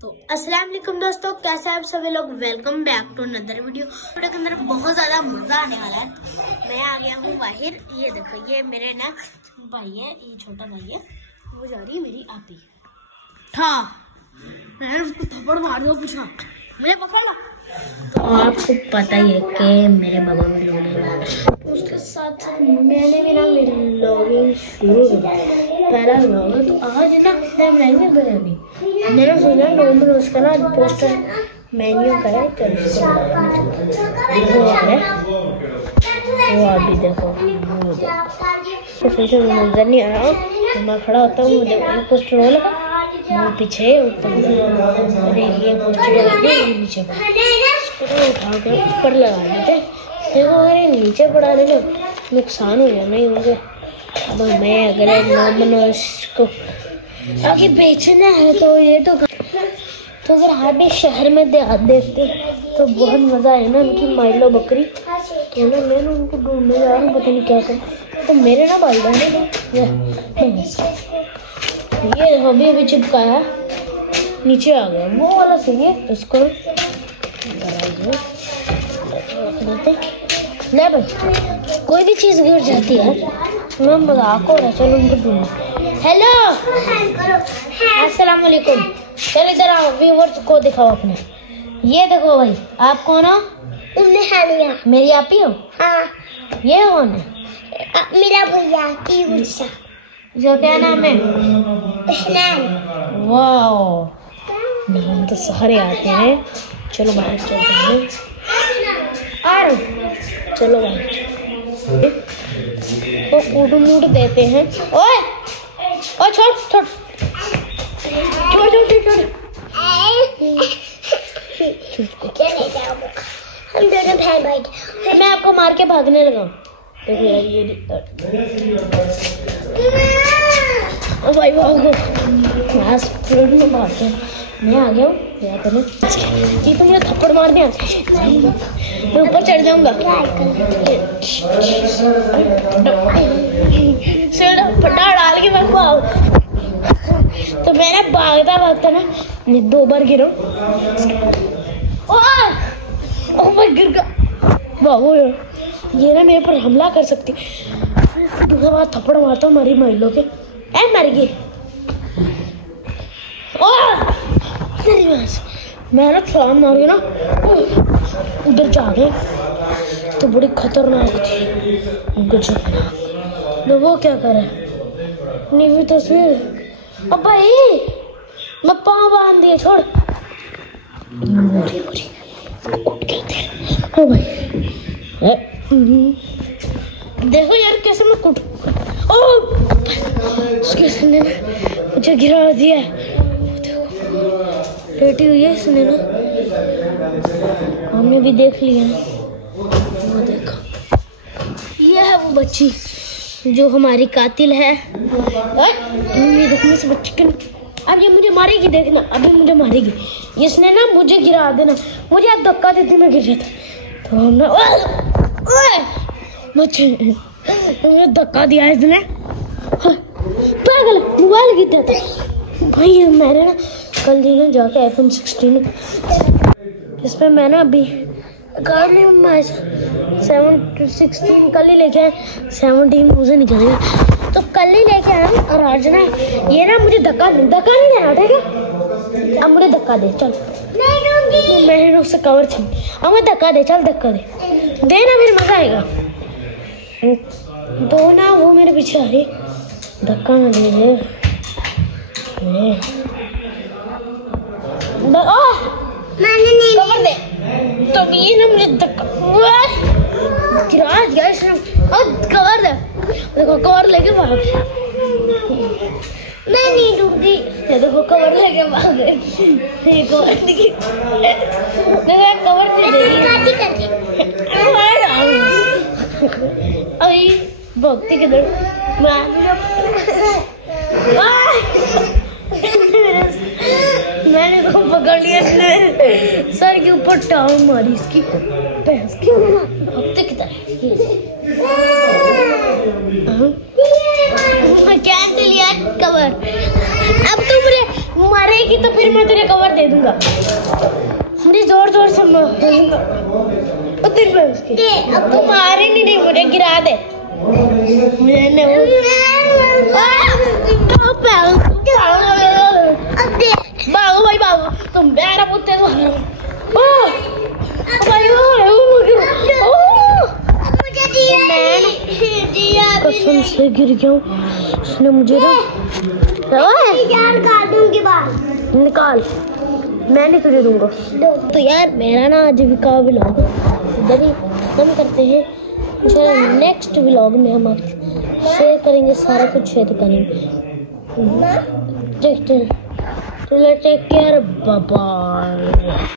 तो अस्सलाम वालेकुम दोस्तों, कैसे हैं आप सभी लोग। Welcome back to another video के अंदर बहुत ज्यादा मजा आने वाला है। मैं आ गया हूँ बाहर। ये देखो, ये मेरे ना भाई है, ये छोटा भाई है, वो जा रही है मेरी आपी। मैंने उसको थप्पड़ मार दो, पूछा मुझे पकड़ लो। तो आपको पता ही है कि मेरे बाबा व्लॉगिंग, उसके साथ मैंने भी ना व्लॉगिंग शुरू किया। पहला व्लॉग है, तो आज ना टाइम बनाएंगे बिरयानी। मैंने सोचा नॉर्मल उसका ना पोस्टर मेन्यू का है, तो वो आप भी देखो। तो सोचा नजर नहीं आ रहा, तो मैं खड़ा होता हूँ, देखो पोस्टर वो लगा, वो पीछे ऊपर, अरे ये पोस्टर नीचे उठा कर ऊपर लगा देते। देखो अगर ये नीचे पड़ा रहे ना, नुकसान हो जाना ही होंगे। अब मैं अगर नॉर्मल को आगे बेचना है तो ये तो अगर हमारे शहर में देहात देखते तो बहुत मजा है ना। उनकी माइलो बकरी तो ना, मैं ना उनको ढूंढने जा रहा हूँ, पता नहीं क्या करें। तो मेरे ना भाई बहन ये अभी चिपकाया, नीचे आ गया वो वाला सही है। इसको ले भाई, कोई भी चीज गिर जाती है, मैं मजाक हो रहा। चलो उनको ढूंढो। हेलो, अस्सलाम वालेकुम। चल इधर आओ, व्यूअर्स को दिखाओ अपने। ये देखो भाई, आप कौन हो? मेरी आप ही हो? हाँ। ये कौन है? मेरा भैया की गुस्सा। जो क्या नाम है? वाओ, नाम तो सारे आते हैं। चलो बाहर चलते हैं। चलो बाहर, वो कूट मूट देते हैं। ओए ओ छोड़ छोड़ छोड़ छोड़ छोड़, हम दोनों बहन भाई। फिर मैं आपको मार के भागने लगा। देखो यार, ये भाई भागो, में भागते हैं। मैं आ गया हूँ, क्या करें जी? तो मुझे थप्पड़ मार दिया, मैं ऊपर चढ़ जाऊंगा। फटा डाल के मैं भाग, तो मैं ना भागता भागता ना, मैं 2 बार गिरा। गिर गया। भागो यार, ये ना मेरे पर हमला कर सकती। दूसरा बार थप्पड़ मारता हूँ मारी महिला के, मर गई। मैं ना छलांग मार के ना उधर जा गए, तो बड़ी खतरनाक थी उनको चुपना। तो वो क्या करे, नीवी तस्वीर। अब भाई मैं पाँव बांध दिए, छोड़। ओ भाई देखो यार कैसे मैं कुट, इसने मुझे गिरा दिया। लेटी हुई है इसने ना, हमने भी देख लिया ना। वो देखो, ये है वो बच्ची जो हमारी कातिल है। ये देखो से बच्ची के, अब ये मुझे मारेगी, देखना अभी मुझे मारेगी। इसने ना मुझे गिरा देना, मुझे आप धक्का देती मैं गिर जाता। तो हमने मुझे धक्का दिया इसने, पागल मोबाइल गिर था भाई। मैंने ना कल जी ना जाके iPhone 16 जिसमें मैं ना अभी कर ली 16 कल ही लेके आए। 17 मुझे निकल गया, तो कल ही लेके आए। और आज ना ये ना मुझे धक्का नहीं देना, ठीक है? अब मुझे धक्का दे, चल। मैंने उससे कवर छीन, अब मैं धक्का दे, चल धक्का दे देना, फिर मजा आएगा। तो ना वो मेरे पीछे आ रही, धक्का ना दे दे। मैंने नहीं कवर दे, तो ये ना मुझे धक्का गिरा दिया इसने। कवर दे, देखो कवर लेके भाग। मैं नहीं डूबी, देखो कवर लेके भाग गई। कवर दे अभी भक्ति किधर मैंने तो पकड़ लिया, सर के ऊपर टांग मारी इसकी भैंस की। भक्ति किधर कैंसिल यार कवर। अब तुम मरेगी तो फिर मैं तुझे कवर दे दूंगा। मुझे जोर जोर से मारूंगा उसके। अब तू मारेंगी नहीं, मुझे गिरा दे। बाबू भाई बाबू तुम मेरा पुत्र कसम से गिर गया हूँ। उसने मुझे ना निकाल, मैं नहीं तुझे दूंगा। तो यार मेरा ना आजीविका व्लॉग इधर ही खत्म करते हैं। नेक्स्ट व्लॉग में हम शेयर करेंगे, सारा कुछ शेयर करेंगे। देखते हैं। Take care, bye bye.